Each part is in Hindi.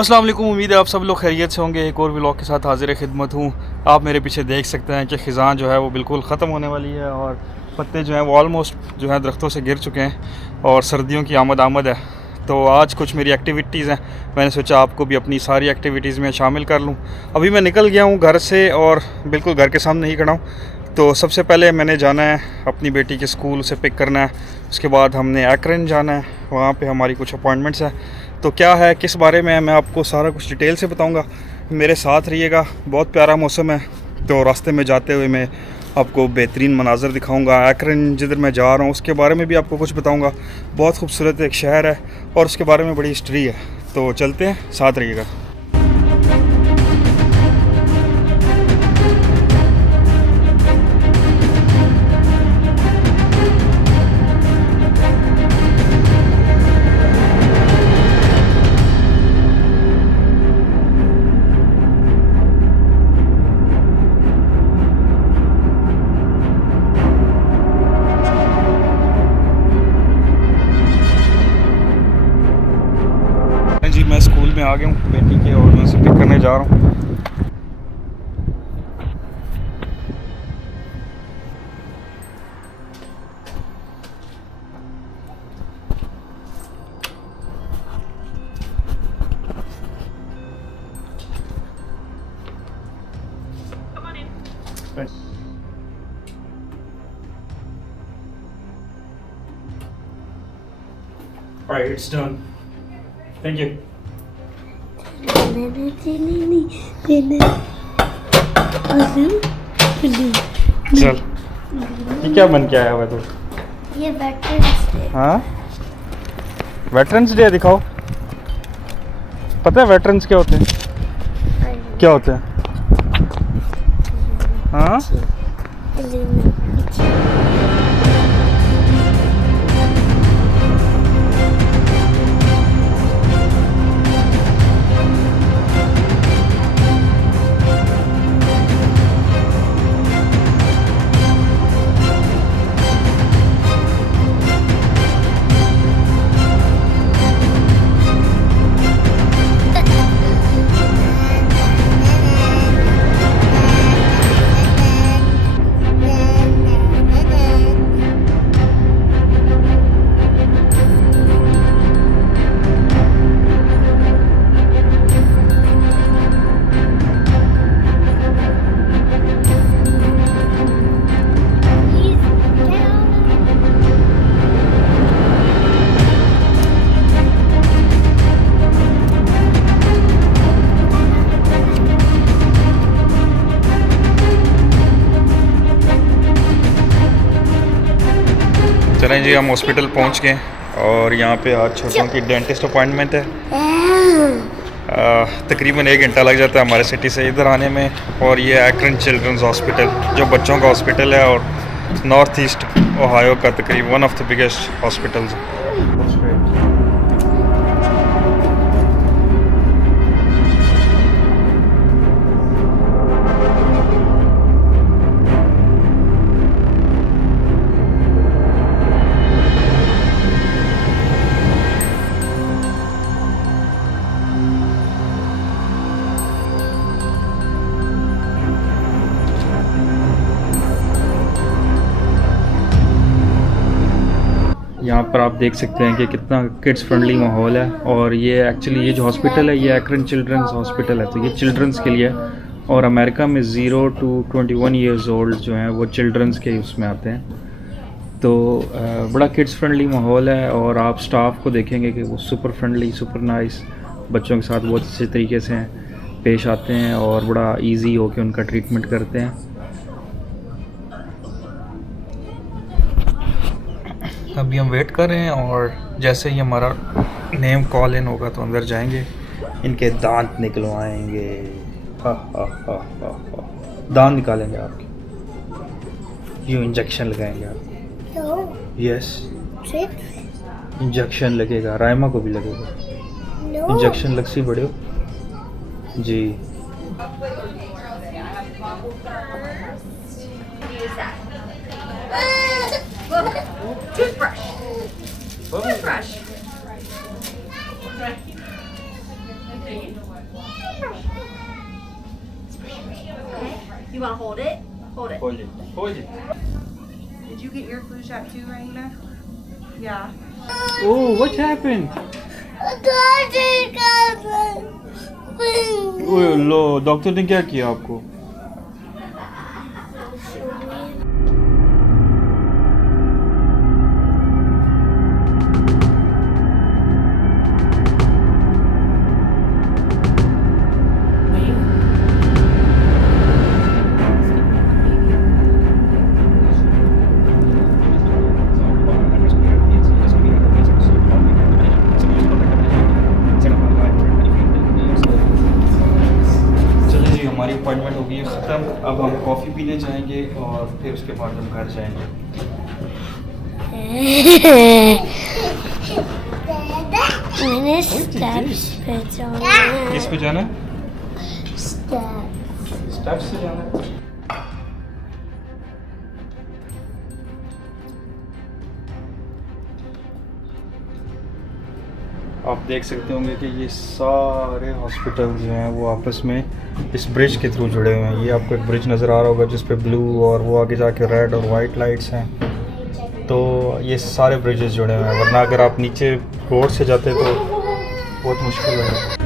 अस्सलाम वालेकुम। उम्मीद है आप सब लोग खैरियत से होंगे। एक और व्लॉग के साथ हाजिर खिदमत हूँ। आप मेरे पीछे देख सकते हैं कि ख़िज़ां जो है वो बिल्कुल ख़त्म होने वाली है और पत्ते जो हैं वो ऑलमोस्ट जो है दरख्तों से गिर चुके हैं और सर्दियों की आमद है। तो आज कुछ मेरी एक्टिविटीज़ हैं, मैंने सोचा आपको भी अपनी सारी एक्टिविटीज़ में शामिल कर लूँ। अभी मैं निकल गया हूँ घर से और बिल्कुल घर के सामने ही खड़ा हूँ। तो सबसे पहले मैंने जाना है अपनी बेटी के स्कूल से पिक करना है, उसके बाद हमने एक्रेन जाना है, वहाँ पे हमारी कुछ अपॉइंटमेंट्स हैं। तो क्या है, किस बारे में है, मैं आपको सारा कुछ डिटेल से बताऊंगा। मेरे साथ रहिएगा। बहुत प्यारा मौसम है, तो रास्ते में जाते हुए मैं आपको बेहतरीन मनाज़र दिखाऊंगा। एक्रेन जिधर मैं जा रहा हूँ उसके बारे में भी आपको कुछ बताऊंगा। बहुत खूबसूरत एक शहर है और उसके बारे में बड़ी हिस्ट्री है। तो चलते हैं, साथ रहिएगा। जी मैं स्कूल में आ गया हूँ बेटी के और मैं उसे पिक करने जा रहा हूँ। Alright, it's done. Thank you. चल, ये क्या बन के आया हुआ तू? ये वेटरन्स डे। हाँ, वेटरन्स डे दिखाओ। पता है वेटरन्स क्या होते हैं? क्या होते हैं? हाँ, चलें जी, हम हॉस्पिटल पहुंच गए और यहाँ पे आज छोटों की डेंटिस्ट अपॉइंटमेंट है। तकरीबन 1 घंटा लग जाता है हमारे सिटी से इधर आने में। और ये एक्रेन चिल्ड्रंस हॉस्पिटल जो बच्चों का हॉस्पिटल है और नॉर्थ ईस्ट ओहायो का तकरीबन one of the biggest hospitals. यहाँ पर आप देख सकते हैं कि कितना किड्स फ्रेंडली माहौल है। और ये एक्चुअली ये जो हॉस्पिटल है ये एक्रेन चिल्ड्रंस हॉस्पिटल है, तो ये चिल्ड्रंस के लिए है। और अमेरिका में 0 to 21 ईयर्स ओल्ड जो हैं वो चिल्ड्रंस के उसमें आते हैं। तो बड़ा किड्स फ्रेंडली माहौल है और आप स्टाफ को देखेंगे कि वो सुपर फ्रेंडली, सुपर नाइस, बच्चों के साथ बहुत अच्छे तरीके से पेश आते हैं और बड़ा इजी होकर उनका ट्रीटमेंट करते हैं। अभी हम वेट कर रहे हैं और जैसे ही हमारा नेम कॉल इन होगा तो अंदर जाएंगे, इनके दांत निकलवाएंगे। हा हा हा हा हा, दांत निकालेंगे आपके, यूँ इंजेक्शन लगाएंगे आपके। यस, इंजेक्शन लगेगा, रायमा को भी लगेगा। इंजेक्शन लग सी बड़े हो जी। Toothbrush. Toothbrush. You want to hold it? Hold it. Hold it. Hold it. Did you get your flu shot too, Raina? Yeah. Oh, what happened? Oh low, doctor ने क्या किया आपको? हमारी अपॉइंटमेंट हो गई है ख़त्म। अब हम कॉफ़ी पीने जाएंगे और फिर उसके बाद हम घर जाएंगे। मैंने स्टेप्स पे जाना है। किस पे जाना है? स्टेप्स। स्टेप्स से जाना है। आप देख सकते होंगे कि ये सारे हॉस्पिटल जो हैं वो आपस में इस ब्रिज के थ्रू जुड़े हुए हैं। ये आपको एक ब्रिज नज़र आ रहा होगा जिस पे ब्लू और वो आगे जाके रेड और वाइट लाइट्स हैं। तो ये सारे ब्रिजेस जुड़े हुए हैं, वरना अगर आप नीचे रोड से जाते तो बहुत मुश्किल है।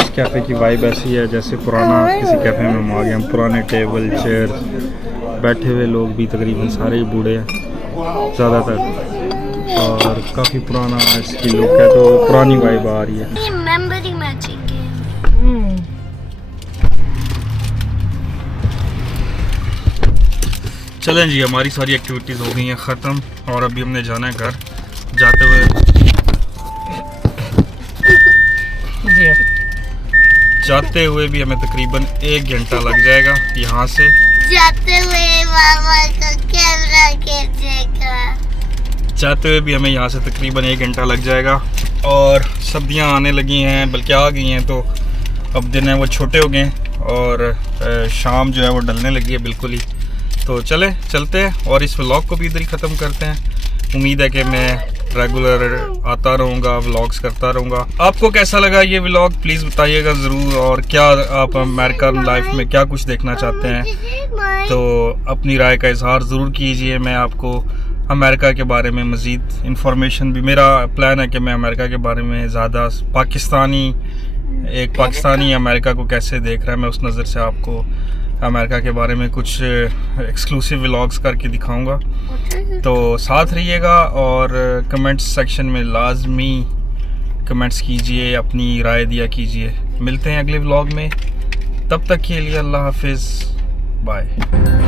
इस कैफ़े की वाइब ऐसी है जैसे पुराना किसी कैफ़े में हम आ गए। हम पुराने टेबल चेयर, बैठे हुए लोग भी तकरीबन सारे ही बूढ़े हैं ज़्यादातर, और काफ़ी पुराना इसकी लुक है, तो पुरानी वाइब आ रही है। Memory matching game. चलें जी, हमारी सारी एक्टिविटीज़ हो गई हैं ख़त्म और अभी हमने जाना है घर। जाते हुए भी हमें तकरीबन 1 घंटा लग जाएगा यहाँ से। जाते हुए मामा का कैमरा खींचेगा। जाते हुए भी हमें यहाँ से तकरीबन 1 घंटा लग जाएगा। और सर्दियाँ आने लगी हैं, बल्कि आ गई हैं, तो अब दिन है वो छोटे हो गए हैं और शाम जो है वो ढलने लगी है बिल्कुल ही। तो चलते हैं और इस व्लॉग को भी इधर ही ख़त्म करते हैं। उम्मीद है कि मैं रेगुलर आता रहूँगा, व्लॉग्स करता रहूँगा। आपको कैसा लगा ये व्लॉग प्लीज़ बताइएगा ज़रूर, और क्या आप अमेरिकन लाइफ में क्या कुछ देखना चाहते हैं तो अपनी राय का इजहार ज़रूर कीजिए। मैं आपको अमेरिका के बारे में मज़ीद इन्फॉर्मेशन भी, मेरा प्लान है कि मैं अमेरिका के बारे में ज़्यादा एक पाकिस्तानी अमेरिका को कैसे देख रहा है, मैं उस नज़र से आपको अमेरिका के बारे में कुछ एक्सक्लूसिव व्लॉग्स करके दिखाऊंगा। तो साथ रहिएगा और कमेंट्स सेक्शन में लाजमी कमेंट्स कीजिए, अपनी राय दिया कीजिए। मिलते हैं अगले व्लॉग में, तब तक के लिए अल्लाह हाफिज़, बाय।